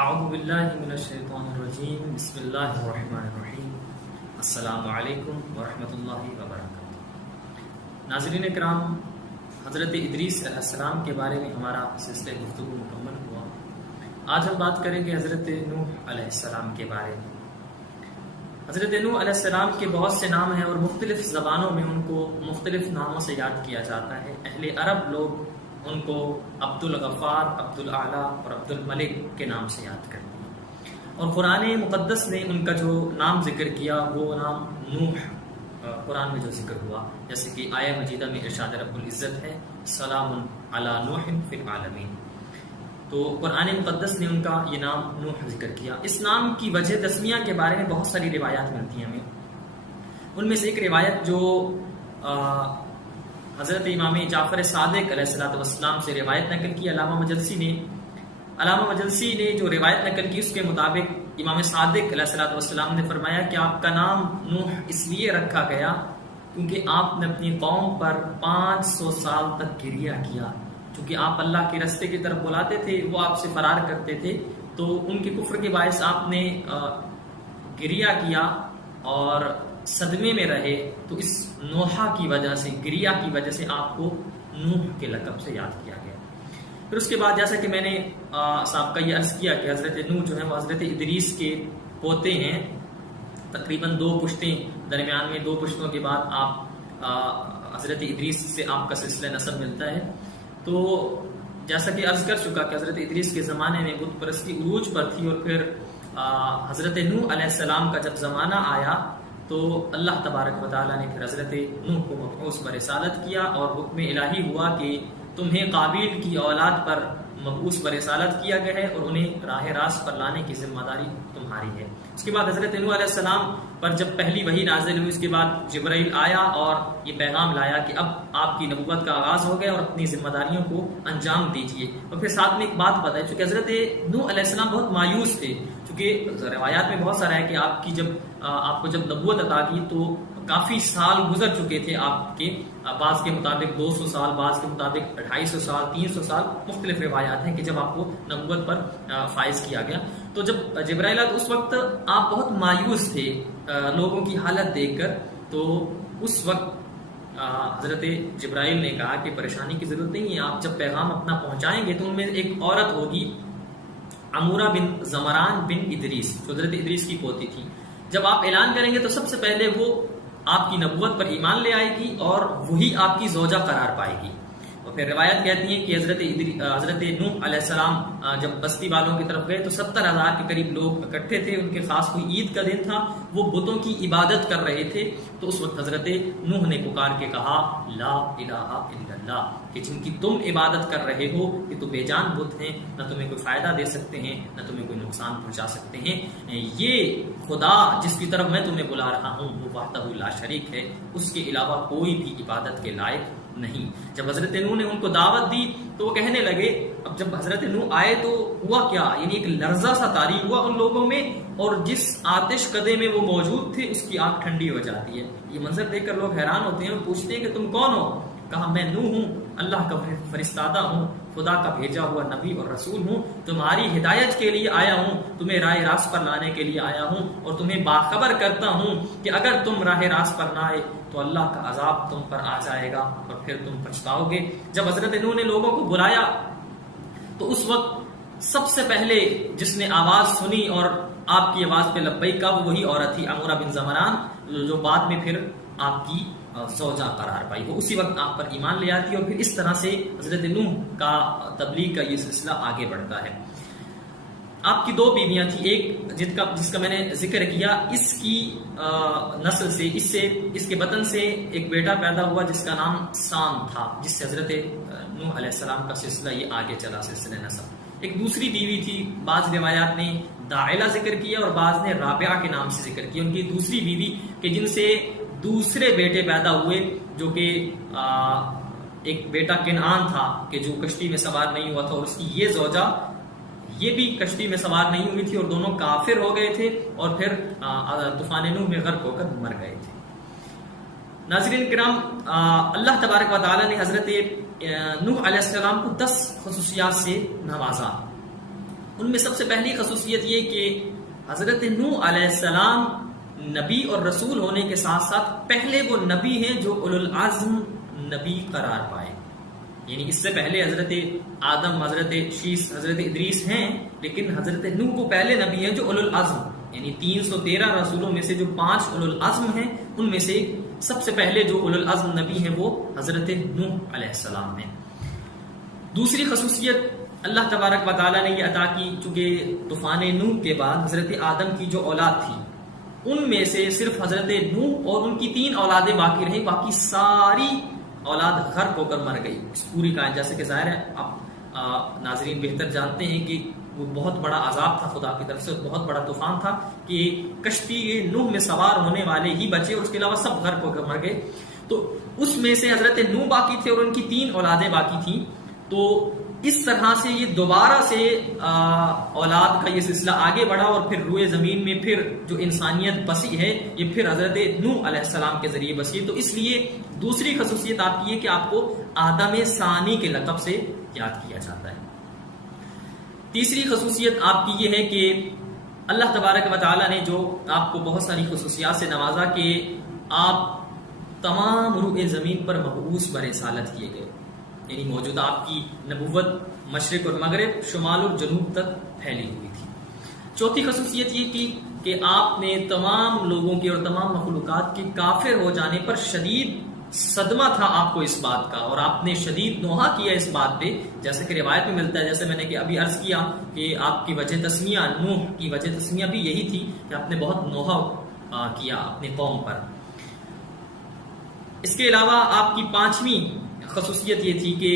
اعوذ باللہ من الشیطان الرجیم بسم اللہ الرحمن الرحیم السلام علیکم ورحمۃ اللہ وبرکاتہ۔ ناظرین کرام، حضرت ادریس علیہ السلام کے بارے میں ہمارا سلسلہ گفتگو مکمل ہوا۔ آج ہم بات کریں گے حضرت نوح علیہ السلام کے بارے میں۔ حضرت نوح علیہ السلام کے بہت سے نام ہیں اور مختلف زبانوں میں ان کو مختلف ناموں سے یاد کیا جاتا ہے۔ اہل عرب لوگ ان کو عبد الغفار، عبد الاعلی اور عبد الملک کے نام سے یاد کرتے ہیں، اور قرآن مقدس نے ان کا جو نام ذکر کیا وہ نام نوح قرآن میں جو ذکر ہوا، جیسے کہ آیہ مجیدہ میں ارشاد رب العزت ہے سلام علی نوح فی العالمین، تو قرآن مقدس نے ان کا یہ نام نوح ذکر کیا۔ اس نام کی وجہ تسمیہ کے بارے میں بہت ساری روایات ملتی ہیں ہمیں۔ ان میں سے ایک روایت جو حضرت امام جعفر صادق علیہ السلام سے روایت نقل کی، علامہ مجلسی نے جو روایت نقل کی اس کے مطابق امام صادق علیہ السلام نے فرمایا کہ آپ کا نام نوح اس لیے رکھا گیا کیونکہ آپ نے اپنی قوم پر 500 سال تک گریہ کیا، چونکہ آپ اللہ کے راستے کی طرف بلاتے تھے، وہ آپ سے فرار کرتے تھے، تو ان کے کفر کے باعث آپ نے گریہ کیا اور صدمے میں رہے، تو اس نوحہ کی وجہ سے، گریہ کی وجہ سے آپ کو نوح کے لقب سے یاد کیا گیا۔ پھر اس کے بعد جیسا کہ میں نے سابقہ یہ عرض کیا کہ حضرت نوح جو ہے وہ حضرت ادریس کے پوتے ہیں، تقریباً 2 پشتیں، درمیان میں 2 پشتوں کے بعد آپ حضرت ادریس سے آپ کا سلسلہ نسب ملتا ہے۔ تو جیسا کہ عرض کر چکا کہ حضرت ادریس کے زمانے میں بت پرستی عروج پر تھی، اور پھر حضرت نوح علیہ السلام کا جب زمانہ آیا تو اللہ تبارک و تعالیٰ نے پھر حضرت نوح کو مبعوث برسالت کیا، اور حکم الہی ہوا کہ تمہیں قابیل کی اولاد پر مبعوث برسالت کیا گیا ہے، اور انہیں راہ راست پر لانے کی ذمہ داری تمہاری ہے۔ اس کے بعد حضرت نوح علیہ السلام پر جب پہلی وحی نازل ہوئی، اس کے بعد جبرائیل آیا اور یہ پیغام لایا کہ اب آپ کی نبوت کا آغاز ہو گیا اور اپنی ذمہ داریوں کو انجام دیجیے۔ اور پھر ساتھ میں ایک بات بتائی، چونکہ حضرت نوح علیہ السلام بہت مایوس تھے، چونکہ روایات میں بہت سارا ہے کہ آپ کو جب نبوت عطا کی تو کافی سال گزر چکے تھے آپ کے، بعض کے مطابق 200 سال، بعض کے مطابق 250 سال، 300 سال، مختلف روایات ہیں کہ جب آپ کو نبوت پر فائز کیا گیا۔ تو جب جبرائیل آیا تو اس وقت آپ بہت مایوس تھے لوگوں کی حالت دیکھ کر، تو اس وقت حضرت جبرائیل نے کہا کہ پریشانی کی ضرورت نہیں ہے، آپ جب پیغام اپنا پہنچائیں گے تو ان میں ایک عورت ہوگی عمورہ بن زمران بن ادریس، جو حضرت ادریس کی پوتی تھی، جب آپ اعلان کریں گے تو سب سے پہلے وہ آپ کی نبوت پر ایمان لے آئے گی اور وہی آپ کی زوجہ قرار پائے گی۔ اور پھر روایت کہتی ہے کہ حضرت نوح علیہ السلام جب بستی والوں کی طرف گئے تو 70,000 کے قریب لوگ اکٹھے تھے، ان کے خاص کوئی عید کا دن تھا، وہ بتوں کی عبادت کر رہے تھے، تو اس وقت حضرت نوح نے پکار کے کہا لا الہ الا اللہ، کہ جن کی تم عبادت کر رہے ہو کہ تو بے جان بت ہیں، نہ تمہیں کوئی فائدہ دے سکتے ہیں نہ تمہیں کوئی نقصان پہنچا سکتے ہیں، یہ خدا جس کی طرف میں تمہیں بلا رہا ہوں وہ وحدہ لا شریک ہے، اس کے علاوہ کوئی بھی عبادت کے لائق نہیں۔ جب حضرت نوح نے ان کو دعوت دی تو وہ کہنے لگے، اب جب حضرت نوح آئے تو ہوا کیا، یعنی ایک لرزہ سا طاری ہوا ان لوگوں میں، اور جس آتش کدے میں وہ موجود تھے اس کی آنکھ ٹھنڈی ہو جاتی ہے۔ یہ منظر دیکھ کر لوگ حیران ہوتے ہیں اور پوچھتے ہیں کہ تم کون ہو؟ کہا میں نوح ہوں، اللہ کا فرستادہ ہوں، خدا کا بھیجا ہوا نبی اور رسول ہوں، تمہاری ہدایت کے لیے آیا ہوں، تمہیں راہ راست پر لانے کے لیے آیا ہوں، اور تمہیں باخبر کرتا ہوں کہ اگر تم راہ راست پر نہ آئے تو اللہ کا عذاب تم پر آ جائے گا اور پھر تم پچھتاؤ گے۔ جب حضرت نوح نے لوگوں کو بلایا تو اس وقت سب سے پہلے جس نے آواز سنی اور آپ کی آواز پہ لبیک کہا وہ وہی عورت تھی عمورہ بن زمران، جو بعد میں پھر آپ کی زوجہ قرار پائی، وہ اسی وقت آپ پر ایمان لے آتی، اور پھر اس طرح سے حضرت نوح کا تبلیغ کا یہ سلسلہ آگے بڑھتا ہے۔ آپ کی 2 بیویاں تھیں، ایک جس کا میں نے ذکر کیا، اس کی نسل سے اس کے بطن سے ایک بیٹا پیدا ہوا جس کا نام سام تھا، جس سے حضرت نوح علیہ السلام کا سلسلہ یہ آگے چلا، سلسلہ نسب۔ ایک دوسری بیوی تھی، بعض روایات نے داعلہ ذکر کیا اور بعض نے رابعہ کے نام سے ذکر کیا، ان کی دوسری بیوی کہ جن سے دوسرے بیٹے پیدا ہوئے، جو کہ ایک بیٹا کنعان تھا کہ جو کشتی میں سوار نہیں ہوا تھا، اور اس کی یہ زوجہ یہ بھی کشتی میں سوار نہیں ہوئی تھی، اور دونوں کافر ہو گئے تھے اور پھر طوفان نوح میں غرق ہو کر مر گئے تھے۔ ناظرین کرام، اللہ تبارک و تعالی نے حضرت نوح علیہ السلام کو 10 خصوصیات سے نوازا۔ ان میں سب سے پہلی خصوصیت یہ کہ حضرت نوح علیہ السلام نبی اور رسول ہونے کے ساتھ ساتھ پہلے وہ نبی ہیں جو اولو العزم نبی قرار پائے. یعنی اس سے پہلے حضرت آدم، حضرت شیس، حضرت ادریس ہیں، لیکن حضرت نوح وہ پہلے نبی ہیں جو اولو العزم، یعنی 313 رسولوں میں سے جو 5 اولو العزم ہیں ان میں سے سب سے پہلے جو اولو العزم نبی ہیں وہ حضرت نوح علیہ السلام ہیں. دوسری خصوصیت اللہ تبارک و تعالیٰ نے یہ عطا کی، چونکہ طوفان نوح کے بعد حضرت آدم کی جو اولاد تھی ان میں سے صرف حضرت نوح اور ان کی 3 اولادیں باقی رہیں، باقی ساری اولاد غرق ہو کر مر گئی اس پوری کائنات. جیسے کہ ظاہر ہے آپ ناظرین بہتر جانتے ہیں کہ وہ بہت بڑا عذاب تھا خدا کی طرف سے، بہت بڑا طوفان تھا کہ کشتی نوح میں سوار ہونے والے ہی بچے اور اس کے علاوہ سب غرق ہو کر مر گئے. تو اس میں سے حضرت نوح باقی تھے اور ان کی 3 اولادیں باقی تھیں. تو اس طرح سے یہ دوبارہ سے اولاد کا یہ سلسلہ آگے بڑھا اور پھر روئے زمین میں پھر جو انسانیت بسی ہے یہ پھر حضرت نوح علیہ السلام کے ذریعے بسی. تو اس لیے دوسری خصوصیت آپ کی یہ کہ آپ کو آدم ثانی کے لقب سے یاد کیا جاتا ہے. تیسری خصوصیت آپ کی یہ ہے کہ اللہ تبارک و تعالیٰ نے جو آپ کو بہت ساری خصوصیات سے نوازا کہ آپ تمام روئے زمین پر مبعوث برسالت کیے گئے. یعنی موجودہ آپ کی نبوت مشرق اور مغرب، شمال اور جنوب تک پھیلی ہوئی تھی. چوتھی خصوصیت یہ کی کہ آپ نے تمام لوگوں کے اور تمام مخلوقات کے کافر ہو جانے پر شدید صدمہ تھا آپ کو اس بات کا، اور آپ نے شدید نوحہ کیا اس بات پہ، جیسے کہ روایت میں ملتا ہے، جیسے میں نے کہ ابھی عرض کیا کہ آپ کی وجہ تسمیہ نوح کی وجہ تسمیہ بھی یہی تھی کہ آپ نے بہت نوحہ کیا اپنی قوم پر. اس کے علاوہ آپ کی 5ویں خصوصیت یہ تھی کہ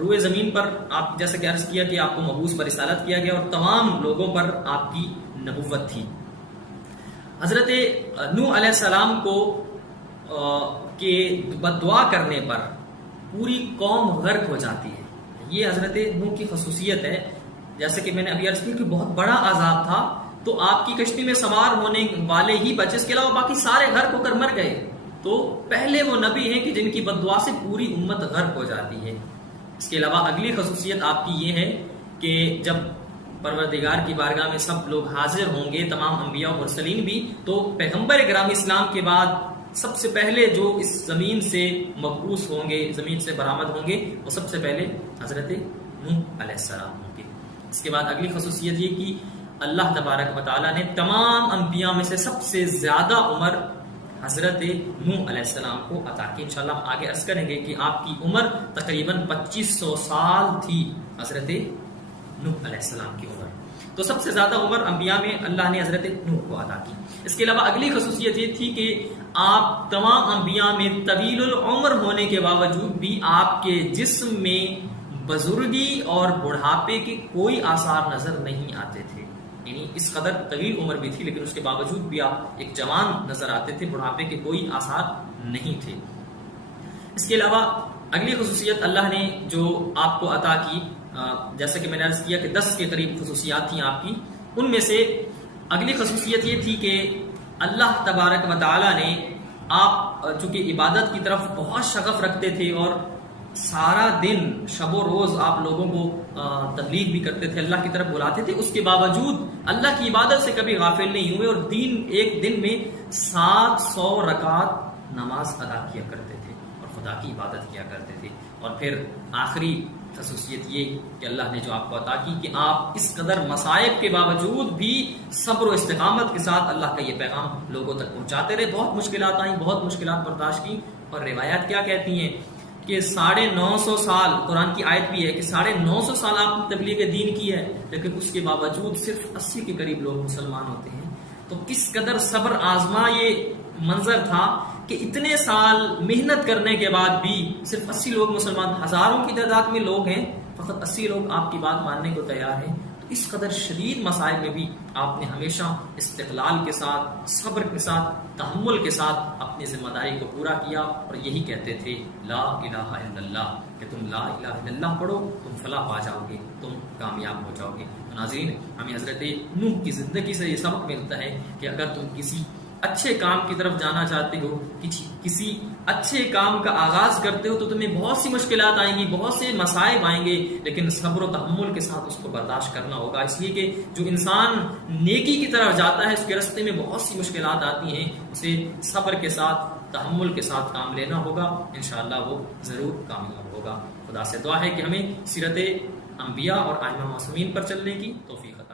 روئے زمین پر آپ جیسے کہ عرض کیا کہ آپ کو مبعوث پر رسالت کیا گیا اور تمام لوگوں پر آپ کی نبوت تھی. حضرت نوح علیہ السلام کو کہ بددعا کرنے پر پوری قوم غرق ہو جاتی ہے. یہ حضرت نوح کی خصوصیت ہے. جیسے کہ میں نے ابھی عرض کی کہ بہت بڑا عذاب تھا تو آپ کی کشتی میں سوار ہونے والے ہی بچے، اس کے علاوہ باقی سارے غرق ہو کر مر گئے. تو پہلے وہ نبی ہیں کہ جن کی بددعا سے پوری امت غرق ہو جاتی ہے. اس کے علاوہ اگلی خصوصیت آپ کی یہ ہے کہ جب پروردگار کی بارگاہ میں سب لوگ حاضر ہوں گے، تمام انبیاء و مرسلین بھی، تو پیغمبر گرامی اسلام کے بعد سب سے پہلے جو اس زمین سے مبعوث ہوں گے، زمین سے برآمد ہوں گے، وہ سب سے پہلے حضرت نوح علیہ السلام ہوں گے. اس کے بعد اگلی خصوصیت یہ کہ اللہ تبارک و تعالیٰ نے تمام انبیاء میں سے سب سے زیادہ عمر حضرت نوح علیہ السلام کو عطا کی. انشاءاللہ ہم آگے عرض کریں گے کہ آپ کی عمر تقریباً 2500 سال تھی حضرت نوح علیہ السلام کی عمر. تو سب سے زیادہ عمر انبیاء میں اللہ نے حضرت نوح کو عطا کی. اس کے علاوہ اگلی خصوصیت یہ تھی کہ آپ تمام انبیاء میں طویل العمر ہونے کے باوجود بھی آپ کے جسم میں بزرگی اور بڑھاپے کے کوئی آثار نظر نہیں آتے تھے. یعنی اس قدر طویل عمر بھی تھی لیکن اس کے باوجود بھی آپ ایک جوان نظر آتے تھے، بڑھاپے کے کوئی آثار نہیں تھے. اس کے علاوہ اگلی خصوصیت اللہ نے جو آپ کو عطا کی، جیسے کہ میں نے عرض کیا کہ 10 کے قریب خصوصیات تھیں آپ کی. ان میں سے اگلی خصوصیت یہ تھی کہ اللہ تبارک و تعالیٰ نے آپ چونکہ عبادت کی طرف بہت شغف رکھتے تھے اور سارا دن شب و روز آپ لوگوں کو تبلیغ بھی کرتے تھے، اللہ کی طرف بلاتے تھے، اس کے باوجود اللہ کی عبادت سے کبھی غافل نہیں ہوئے اور ایک دن میں 700 رکعت نماز ادا کیا کرتے تھے اور خدا کی عبادت کیا کرتے تھے. اور پھر آخری خصوصیت یہ کہ اللہ نے جو آپ کو عطا کی کہ آپ اس قدر مصائب کے باوجود بھی صبر و استقامت کے ساتھ اللہ کا یہ پیغام لوگوں تک پہنچاتے رہے. بہت مشکلات آئیں، بہت مشکلات برداشت کی، اور روایات کیا کہتی ہیں کہ 950 سال، قرآن کی آیت بھی ہے کہ 950 سال آپ نے تبلیغ دین کی ہے لیکن اس کے باوجود صرف 80 کے قریب لوگ مسلمان ہوتے ہیں. تو کس قدر صبر آزما یہ منظر تھا کہ اتنے سال محنت کرنے کے بعد بھی صرف 80 لوگ مسلمان، ہزاروں کی تعداد میں لوگ ہیں، فقط 80 لوگ آپ کی بات ماننے کو تیار ہیں. تو اس قدر شدید مسائل میں بھی آپ نے ہمیشہ استقلال کے ساتھ، صبر کے ساتھ، تحمل کے ساتھ اپنی ذمہ داری کو پورا کیا اور یہی کہتے تھے لا الہ الا اللہ، کہ تم لا الہ الا اللہ پڑھو، تم فلاح پا جاؤ گے، تم کامیاب ہو جاؤ گے. تو ناظرین، ہمیں حضرت نوح کی زندگی سے یہ سبق ملتا ہے کہ اگر تم کسی اچھے کام کی طرف جانا چاہتے ہو، کسی اچھے کام کا آغاز کرتے ہو تو تمہیں بہت سی مشکلات آئیں گی، بہت سے مصائب آئیں گے، لیکن صبر و تحمل کے ساتھ اس کو برداشت کرنا ہوگا، اس لیے کہ جو انسان نیکی کی طرف جاتا ہے اس کے راستے میں بہت سی مشکلات آتی ہیں، اسے صبر کے ساتھ تحمل کے ساتھ کام لینا ہوگا، انشاءاللہ وہ ضرور کامیاب ہوگا۔ خدا سے دعا ہے کہ ہمیں سیرت انبیاء اور ائمہ معصومین پر چلنے کی توفیق عطا